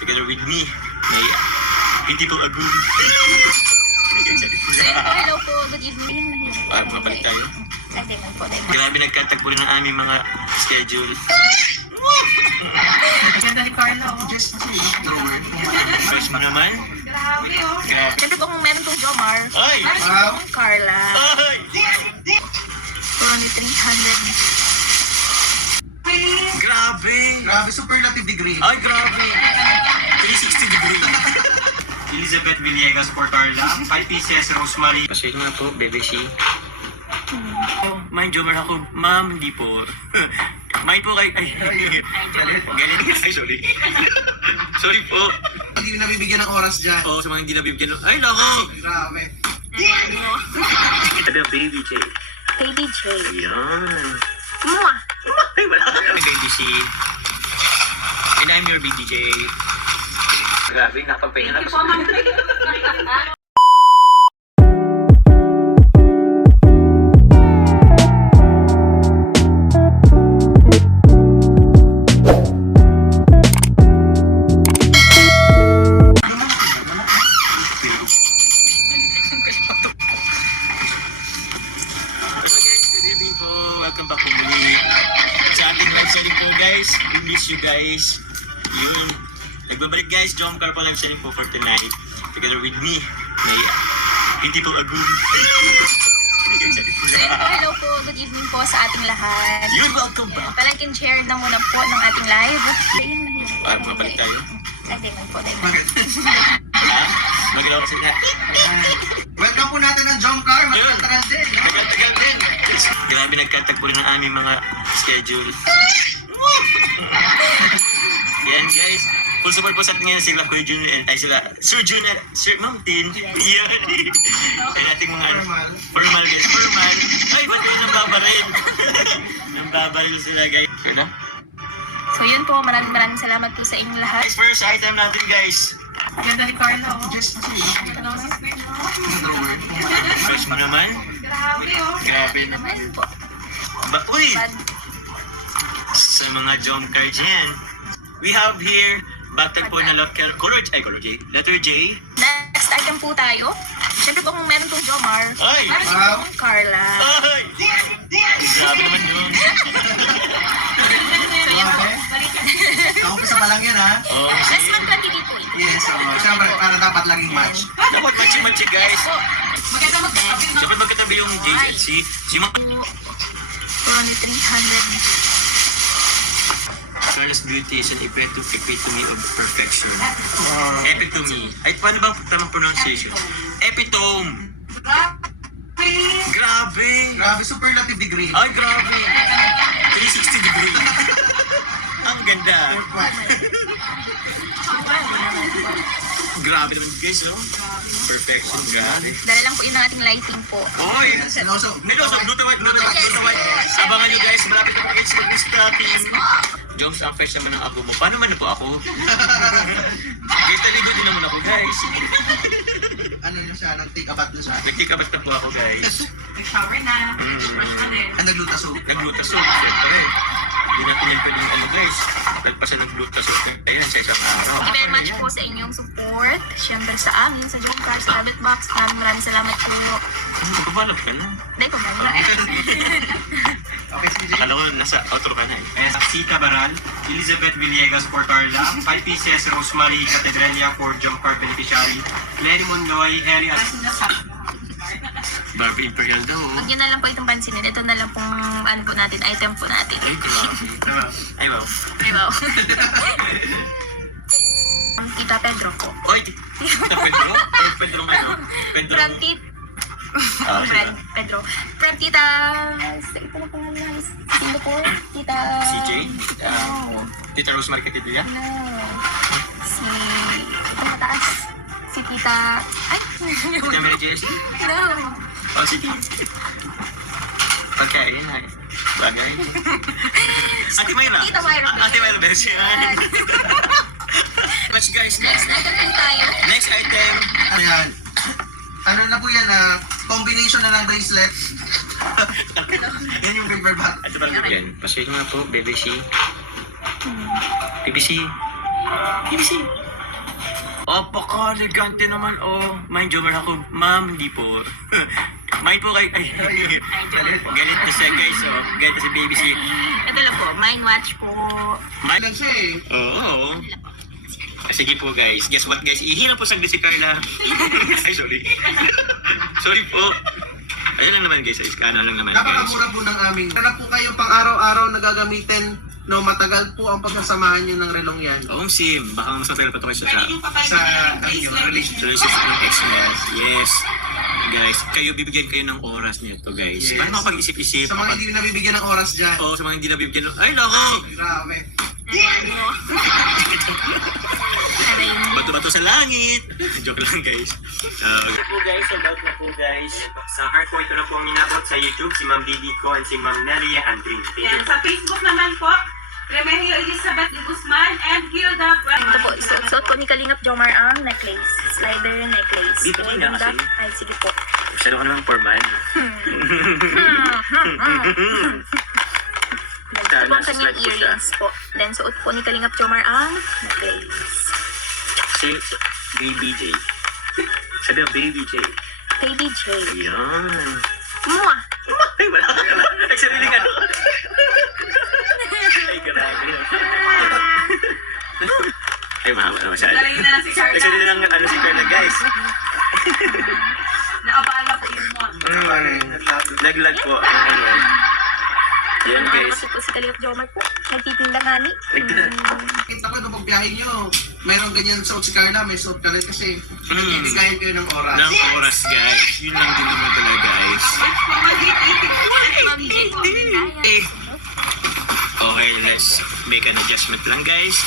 Together with me, may hindi po agul. Hello po, good evening. Mabalik tayo. Hindi man po. Grabe nagkatagpo rin ang aming mga schedule. Ganda ni Carla. First mo naman. Grabe oh. Grabe. Ganda po kung meron tong Jomar. Ay! Meron po kung Carla. Ay! 300. Grabe! Grabe, superlative degree. Ay, grabe! 360 degree. Elizabeth Villegas for Carla. 5 pieces, Rosemary. Paswede nga po, Bebe C. Mind Jomar ako. Ma'am, hindi po. Mind po kay... Ay, galit. Ay, sorry. Sorry po. Hindi nabibigyan ng oras dyan. Oo, sa mga hindi nabibigyan. Ay, nako! Grabe. Ano, Baby J? Baby J. Yan. Mwah! Ay, wala ka. Baby C. And I'm your Baby J. Grabe, nakapagpahinga na ako. Hello guys, good evening po. Welcome back po muli sa ating live selling po guys. We miss you guys. Yun. Nagbabalik guys, Jomcar po live selling po for tonight. Together with me, may hindi po agul. Hello po, good evening po sa ating lahat. You're welcome back. Palangkin share na muna po ng ating live. Mabalik tayo. Hindi man po. Bakit? Ha? Magalaw kasi na. Welcome po natin ng Jomcar. Magkatagal din. No? Tagal-tagal din. Grabe nagkatagpo rin ang aming mga schedule. Yan guys. Full support po sa atin ngayon sila Kuya Jun, ay sila Sir Jun at Sir Mountain. Yan. Ay nating mga formal guys. Formal. Ay, ba't kayo nambabaril? Nambabaril sila guys. Ano? So yun po, maraming salamat po sa inyong lahat. Guys, first item natin guys. Ganda ni Carla. First mo naman. Grabe oh. Grabe naman. Naman po. Uy! Sa mga Jomcar dyan. We have here, batag po na color J. Letter J. Next item po tayo. Siyempre po kung meron tong Jomar. Ay! Meron po kung Carla. Ay! Grabe naman yun. So yun po. Naumpisa pa lang yan, ha? Oh, Last month 20 po. Yes, siyempre, para dapat laging match. dapat matchi-matchi guys. Maganda magkatabi. Dapat magkatabi yung J at C. Si Mang... 300. Carla's beauty is an epitome of perfection. Epitome. Ay, paano ba ang tamang pronunciation? Epitome. Grabe. Grabe, superlative degree. Ay, grabe. 360 degree. Ang ganda. Grabe naman guys, no? Perfection, grabe. Dala lang po yun ang ating lighting po. Oy! Sinosok. Niloso, blue to white. Abangan nyo guys, malapit ako guys mag-starting. Joms, ang fresh naman ang ako mo. Paano man na po ako? Guys, naligo din naman ako guys. Ano yun siya, nag-take a bath na siya. Nag-take a bath na po ako guys. Nag-shower na. Ang naglutas Nag-glutasol, siyempre. Hindi natin yan pwedeng ano guys. Nagpasa nag-glutasol. Ayan, sa isang araw. Thank you very much po sa inyong support. Siyempre sa amin, sa Jomcar, sa Rabbit Box. Maraming salamat po. Kumalap ka na. Hindi ko ba? Okay, sige. Akala ko nasa outro ka na eh. Sita Baral, Elizabeth Villegas for Carla, 5 pieces, Rosemary Catedralia for Jomcar beneficiary, Lenny Monloy, Harry at... Barbie Imperial daw. Huwag yun na lang po itong pansinin. Ito na lang pong ano po natin, item po natin. Ay, grabe. Ay, wow. Di ba? Tita Pedro po. Oy, Tita Pedro? Or Pedro man, no? Pedro. From Tita... Pedro. From Tita... Ito na pangalan. Singapore? Tita... CJ? No. Tita Rosemary Catedralia? No. Si... Ito mataas. Si Tita... Ay! Tita Mary Jessie? No. Oh, si Tita. Pagkain, ay. Bagay. Ate Mayra. Tita Mayra. Ate Mayra, best yan. Much guys, Next item po tayo. next item. Ayan. Ano na po yan, combination na ng bracelet. Yan yung paper bag. Ito ba yan? Paswede nga po, BBC. BBC. BBC. Apaka-elegante naman, oh. Mind Jomar ako. Ma'am, hindi po. Mind po kayo. Ay, galit na siya, guys, oh. Galit na si Baby C. Ito lang po, mind watch po. Mind... Lang siya eh. Oo. Sige po, guys. Guess what, guys? Ihila po saglit si Carla. Ay, sorry. Sorry po. Ayun lang naman, guys. Ano lang naman, guys. Napakamura po ng aming. Sana po kayo pang araw-araw na gagamitin. No, matagal po ang pagsasamahan nyo ng relong yan. Oo, Sim. Baka mas matagal pa ito kayo Sa relationship. relationship ng ex mo. Yes. Guys, kayo bibigyan kayo ng oras nito, guys. Yes. Para makapag-isip-isip. Sa mga hindi nabibigyan ng oras dyan. Oo, sa mga hindi nabibigyan ng... Ay, nako! Grabe. Bato-bato sa langit! Joke lang, guys. Okay po, guys. Sold out na po, guys. Sa heart po, ito na po ang inabot sa YouTube. Si Ma'am Bibi ko and si Ma'am Nelia Andrin. Yan. Sa Facebook naman po, Remigio Elizabeth de Guzman and Hilda. Ito po, suot ko ni Kalingap Jomar ang necklace. Slider necklace. Dito Ay, nga ganda. kasi. Ay, sige po. Masyado ka naman formal. Ito po ang kanyang earrings po. Then, suot po ni Kalingap Jomar ang necklace. Si Baby J. Sabi mo, Baby J. Baby J. Yan. Mwah! Ay, wala ka naman. Ay, sariling ano. Ay, grabe. Ay, mahaba na masyado. Galing na lang si Carla. Ay, sarili lang ano si Carla, guys. Naabala po yung mo. Naglag po. Yan, guys. Kasi po si Kalingap Jomar po. Nagtitinda nga ni. Kita ko nung pagbiyahe nyo, mayroong ganyan suot si Carla, may suot ka rin kasi bibigyan kayo ng oras. Ng oras, guys. Yun lang din naman talaga, guys. Ma'am J po, Eh. Okay, let's make an adjustment lang, guys.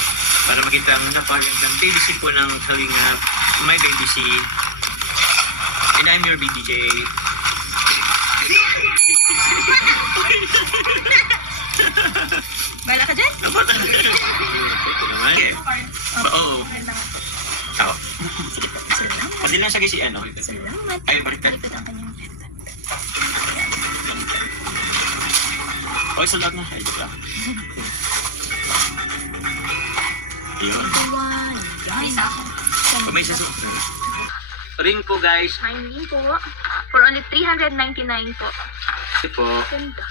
Para makita ang napagandang baby C po ng Kalingap. My Baby C. And I'm your Baby J. Bala ka dyan? Ito naman. Oo. Ako. Sige po, salamat. Pwede lang sa si ano. Salamat. Ay, baliktad. Baliktad ang kanyang Okay, sold out na. Ay, joke lang. Ayun. one. Yan. Isa ako. Kung may sasuot na. Ring po, guys. Mine din po. For only 399 po. Ito po. Ganda.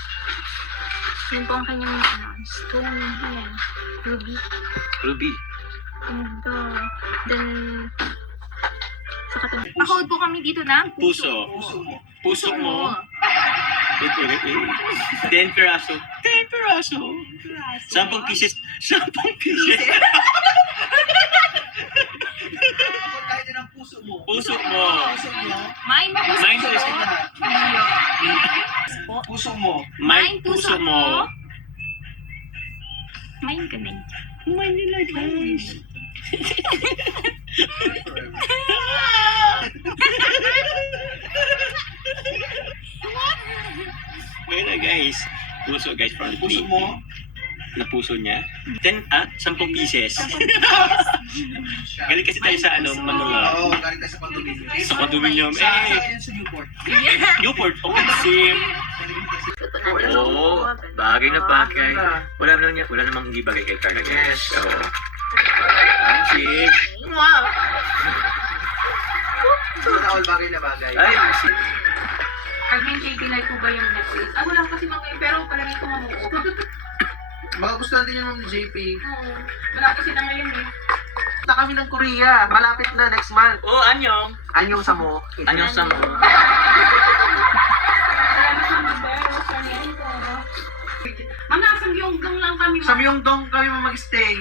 Yun po ang kanyang stone. Yan. Ruby. Ruby. Ganda. Then, sa katabi. Pakawad po kami dito ng Puso. Puso mo. Ito, 10 peraso. 10 peraso. 10 pieces. 10 pieces. Kahit ng puso mo. Puso mo. Puso mo. Mine po. Mine puso. Puso mo. Mine puso mo. Mine ka na yun. Mine nila, guys. Ngayon na, guys. Puso, guys. From Puso mo. Na puso niya. 10 pieces. Galing kasi tayo sa ano, Manila. Oo, galing tayo sa condominium. Sa condominium. Sa Eh, sa Newport. Newport. Okay, sim. Oo, bagay na bagay. Wala namang hindi bagay kay Carla, guys. So, sim. Wow! Sana all bagay na bagay. Ay, sim. Carmen JP like po ba yung necklace? Ah, wala kasi mga pero palagi ko mamuo. Magugustuhan din yung Ma'am JP. Oo. Wala kasi na ngayon eh. Punta kami ng Korea. Malapit na next month. Oh, anyong. Anyong sa mo. Anyong sa mo. Salamat sa Mabero, sa Niento. Ma'am, nasa Myeongdong lang kami. Sa Myeongdong kami mag-stay.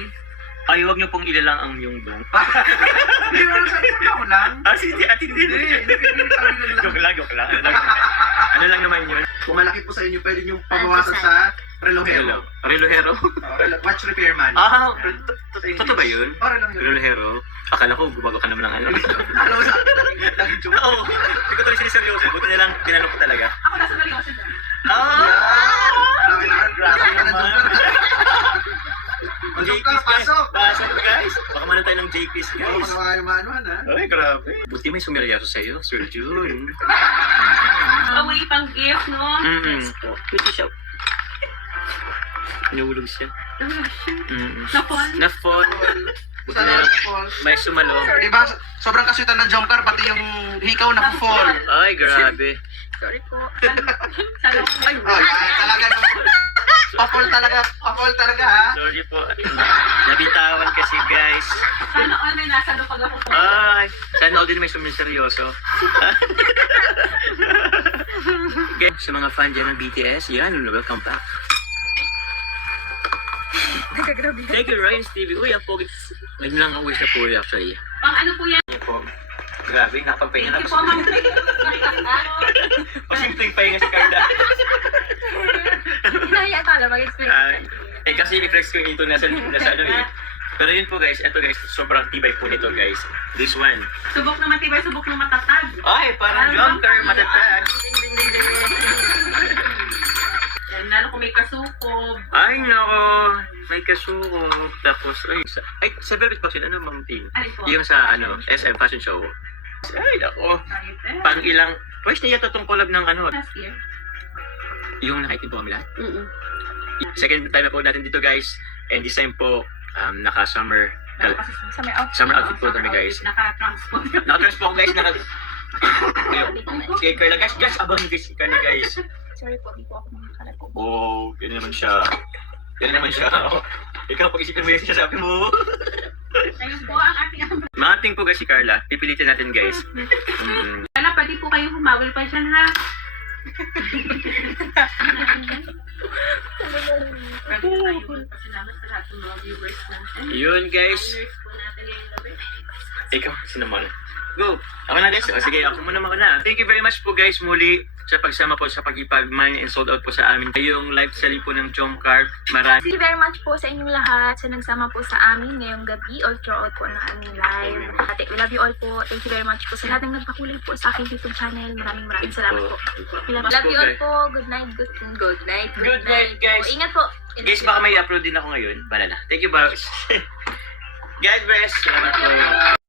Ay, huwag niyo pong ilalang ang Myeongdong. Hindi mo sa ako lang. Sige, at hindi. Joke lang. Ano lang naman yun? Kung malaki po sa inyo, pwede nyo pamawasan sa relohero. Relohero? Watch repairman. Ah, totoo ba yun? Para lang yun. Relohero? Akala ko, gumagawa ka naman ng ano. Alam mo sa lagi joke. Oo, hindi ko tuloy siniseryoso. Buti na lang, tinanong ko talaga. Ako nasa Maligosyo dyan. Grabe ka na joke. Pasok ka, pasok! Pasok, guys! Baka manan tayo ng JP's, Oo, guys. mga yung maanuhan ha. Ay, grabe. Buti may sumeryaso sa'yo, Sir June. Away pang gift, no? Buti siya. Nahulog siya. Napon. Na-fall. Sana fall. May sumalo. Di ba? Sobrang kasutan ng jump car, pati yung hikaw na fall. Ay, grabe. Sorry po. Sana ko may Oh, yan, talaga naman. Pa-fall talaga ha. Sorry po. Nabitawan kasi guys. Sana all may nasa lupag ako po. Ay, sana all din may sumiseryoso. Guys, sa mga fan dyan ng BTS, yan, welcome back. Nagkagrabe. Thank you, Ryan Stevie. Uy, ang pogi. Ngayon lang ang wish na po actually. Pang ano po yan? Yan po. Grabe, nakapagpahinga na. Thank you po, ma'am. Pasimpleng pahinga si Carla. Hinahaya ka lang mag-experience. Kasi i-flex ko yung ito nasa ano eh. Pero yun po guys, ito guys, sobrang tibay po nito guys. This one. Subok na matibay, subok na matatag. Ay, parang jumper, matatag. Yan, lalo kung may kasukob. Ay, nako. May kasuko. Tapos, ay, sa Velvet Fashion, ano ma'am team? Ay po. Yung sa, SM Fashion Show. Ay, nako. Pang ilang, pwes na yata itong collab ng Last year. yung nakaitin po kami lahat. Second time na po natin dito guys. And this time po, naka-summer summer outfit po kami guys. Naka-transport. Naka-transpo ko guys. Sige, Carla guys. Guys, abang guys. Carla guys. Sorry po, di po ako makakalat po. Oh, yun naman siya. Yun naman siya. Ikaw, pag-isipin mo yung sinasabi mo. Ayun po ang ating Mating po guys si Carla. Pipilitin natin guys. Lala, pwede po kayong humawil pa dyan, ha? Pwede po kayo magpasalamat sa lahat ng mga viewers natin. Yun guys. Viewers po natin ngayong gabi. Ikaw, sino mo? Go! Ako na guys. O, sige, ako muna muna. Thank you very much po guys muli sa pagsama po sa pagkipag-mine and sold out po sa amin. Yung live selling po ng Jomcar. Marami. Thank you very much po sa inyong lahat sa nagsama po sa amin ngayong gabi all throughout po ng aming live. Ate, we love you all po. Thank you very much po sa lahat ng nagpakulay po sa aking YouTube channel. Maraming salamat po. We love you all po. Good night, good night. Good night, guys. Po. Ingat po. Guys, baka may upload din ako ngayon. Bala na. Thank you, boss. God bless. Salamat po.